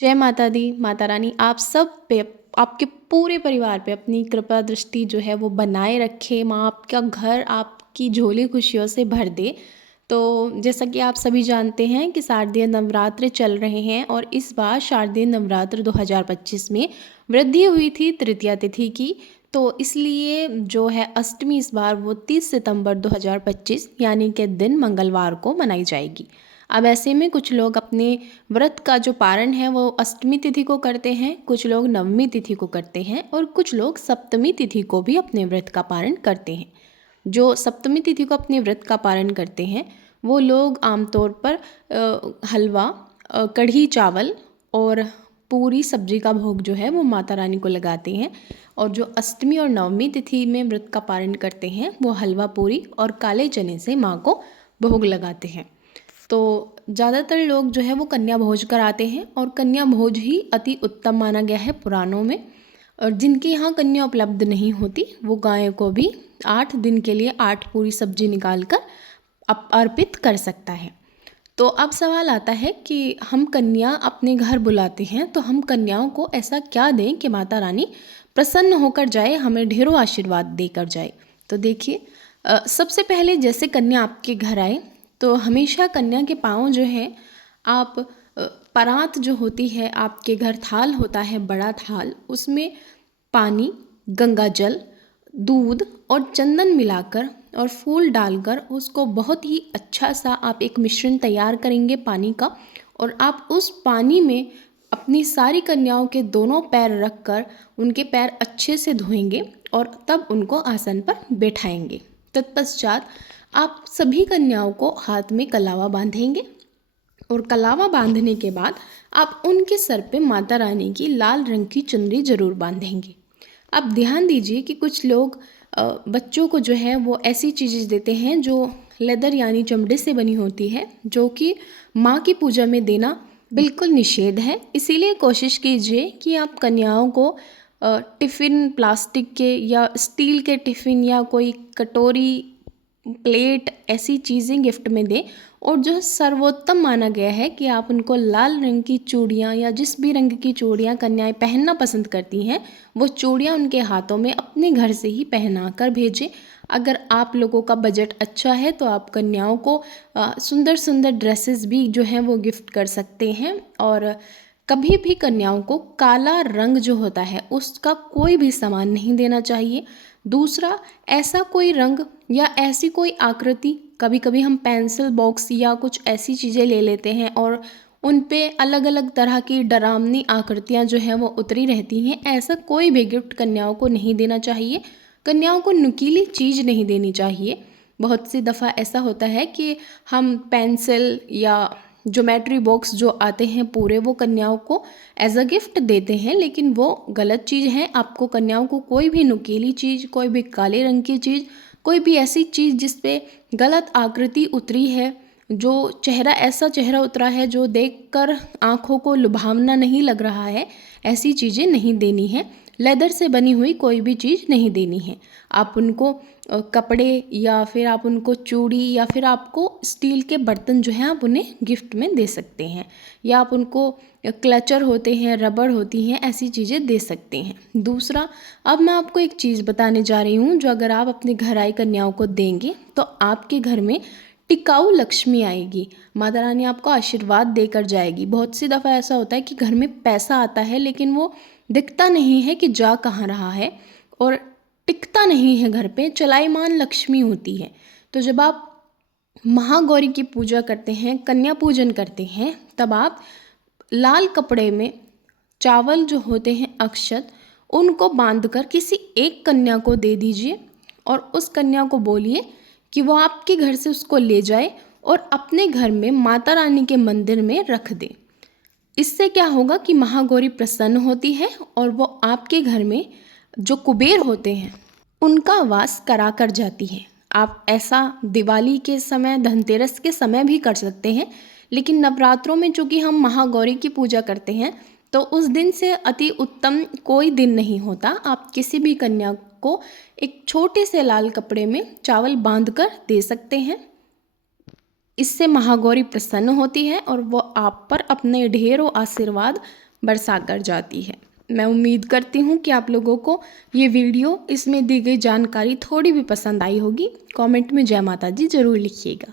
जय माता दी, माता रानी आप सब पे, आपके पूरे परिवार पे अपनी कृपा दृष्टि जो है वो बनाए रखे। माँ आपका घर आपकी झोली खुशियों से भर दे। तो जैसा कि आप सभी जानते हैं कि शारदीय नवरात्र चल रहे हैं और इस बार शारदीय नवरात्र 2025 में वृद्धि हुई थी तृतीया तिथि की। तो इसलिए जो है अष्टमी इस बार वो 30 सितंबर 2025 यानी कि दिन मंगलवार को मनाई जाएगी। अब ऐसे में कुछ लोग अपने व्रत का जो पारण है वो अष्टमी तिथि को करते हैं, कुछ लोग नवमी तिथि को करते हैं और कुछ लोग सप्तमी तिथि को भी अपने व्रत का पारण करते हैं। जो सप्तमी तिथि को अपने व्रत का पारण करते हैं वो लोग आमतौर पर हलवा, कढ़ी चावल और पूरी सब्जी का भोग जो है वो माता रानी को लगाते हैं। और जो अष्टमी और नवमी तिथि में व्रत का पारण करते हैं वो हलवा पूरी और काले चने से माँ को भोग लगाते हैं। तो ज़्यादातर लोग जो है वो कन्या भोज कराते हैं और कन्या भोज ही अति उत्तम माना गया है पुराणों में। और जिनके यहाँ कन्या उपलब्ध नहीं होती वो गाय को भी 8 दिन के लिए 8 पूरी सब्जी निकाल कर अर्पित कर सकता है। तो अब सवाल आता है कि हम कन्या अपने घर बुलाते हैं तो हम कन्याओं को ऐसा क्या दें कि माता रानी प्रसन्न होकर जाए, हमें ढेरों आशीर्वाद देकर जाए। तो देखिए, सबसे पहले जैसे कन्या आपके घर आए तो हमेशा कन्या के पाँव जो हैं आप परात जो होती है आपके घर, थाल होता है बड़ा थाल, उसमें पानी, गंगा जल, दूध और चंदन मिलाकर और फूल डालकर उसको बहुत ही अच्छा सा आप एक मिश्रण तैयार करेंगे पानी का। और आप उस पानी में अपनी सारी कन्याओं के दोनों पैर रखकर उनके पैर अच्छे से धोएंगे और तब उनको आसन पर बैठाएंगे। तत्पश्चात आप सभी कन्याओं को हाथ में कलावा बांधेंगे और कलावा बांधने के बाद आप उनके सर पे माता रानी की लाल रंग की चुनरी जरूर बांधेंगे। अब ध्यान दीजिए कि कुछ लोग बच्चों को जो है वो ऐसी चीज़ें देते हैं जो लेदर यानी चमड़े से बनी होती है, जो कि माँ की पूजा में देना बिल्कुल निषेध है। इसीलिए कोशिश कीजिए कि आप कन्याओं को टिफ़िन प्लास्टिक के या स्टील के टिफ़िन या कोई कटोरी, प्लेट, ऐसी चीज़ें गिफ्ट में दें। और जो सर्वोत्तम माना गया है कि आप उनको लाल रंग की चूड़ियाँ या जिस भी रंग की चूड़ियाँ कन्याएं पहनना पसंद करती हैं वो चूड़ियाँ उनके हाथों में अपने घर से ही पहना कर भेजें। अगर आप लोगों का बजट अच्छा है तो आप कन्याओं को सुंदर सुंदर ड्रेसेस भी जो हैं वो गिफ्ट कर सकते हैं। और कभी भी कन्याओं को काला रंग जो होता है उसका कोई भी सामान नहीं देना चाहिए। दूसरा, ऐसा कोई रंग या ऐसी कोई आकृति, कभी कभी हम पेंसिल बॉक्स या कुछ ऐसी चीज़ें ले लेते हैं और उन पे अलग अलग तरह की डरावनी आकृतियाँ जो हैं वो उतरी रहती हैं, ऐसा कोई भी गिफ्ट कन्याओं को नहीं देना चाहिए। कन्याओं को नुकीली चीज़ नहीं देनी चाहिए। बहुत सी दफ़ा ऐसा होता है कि हम पेंसिल या ज्योमेट्री बॉक्स जो आते हैं पूरे, वो कन्याओं को एज अ गिफ्ट देते हैं, लेकिन वो गलत चीज़ है। आपको कन्याओं को कोई भी नुकीली चीज़, कोई भी काले रंग की चीज़, कोई भी ऐसी चीज़ जिस पे गलत आकृति उतरी है, जो चेहरा ऐसा चेहरा उतरा है जो देखकर आँखों को लुभावना नहीं लग रहा है, ऐसी चीज़ें नहीं देनी है। लेदर से बनी हुई कोई भी चीज़ नहीं देनी है। आप उनको कपड़े या फिर आप उनको चूड़ी या फिर आपको स्टील के बर्तन जो हैं आप उन्हें गिफ्ट में दे सकते हैं, या आप उनको क्लचर होते हैं, रबड़ होती हैं, ऐसी चीज़ें दे सकते हैं। दूसरा, अब मैं आपको एक चीज़ बताने जा रही हूँ जो अगर आप अपने घर आई कन्याओं को देंगे तो आपके घर में टिकाऊ लक्ष्मी आएगी। माता रानी आपको आशीर्वाद देकर जाएगी। बहुत सी दफ़ा ऐसा होता है कि घर में पैसा आता है लेकिन वो दिखता नहीं है कि जा कहाँ रहा है और टिकता नहीं है घर पे, चलाईमान लक्ष्मी होती है। तो जब आप महागौरी की पूजा करते हैं, कन्या पूजन करते हैं, तब आप लाल कपड़े में चावल जो होते हैं अक्षत, उनको बांधकर किसी एक कन्या को दे दीजिए और उस कन्या को बोलिए कि वो आपके घर से उसको ले जाए और अपने घर में माता रानी के मंदिर में रख दे। इससे क्या होगा कि महागौरी प्रसन्न होती है और वो आपके घर में जो कुबेर होते हैं उनका वास करा कर जाती है। आप ऐसा दिवाली के समय, धनतेरस के समय भी कर सकते हैं, लेकिन नवरात्रों में चूँकि हम महागौरी की पूजा करते हैं तो उस दिन से अति उत्तम कोई दिन नहीं होता। आप किसी भी कन्या को एक छोटे से लाल कपड़े में चावल बांधकर दे सकते हैं। इससे महागौरी प्रसन्न होती है और वो आप पर अपने ढेरों आशीर्वाद बरसा कर जाती है। मैं उम्मीद करती हूँ कि आप लोगों को ये वीडियो, इसमें दी गई जानकारी थोड़ी भी पसंद आई होगी। कमेंट में जय माता दी ज़रूर लिखिएगा।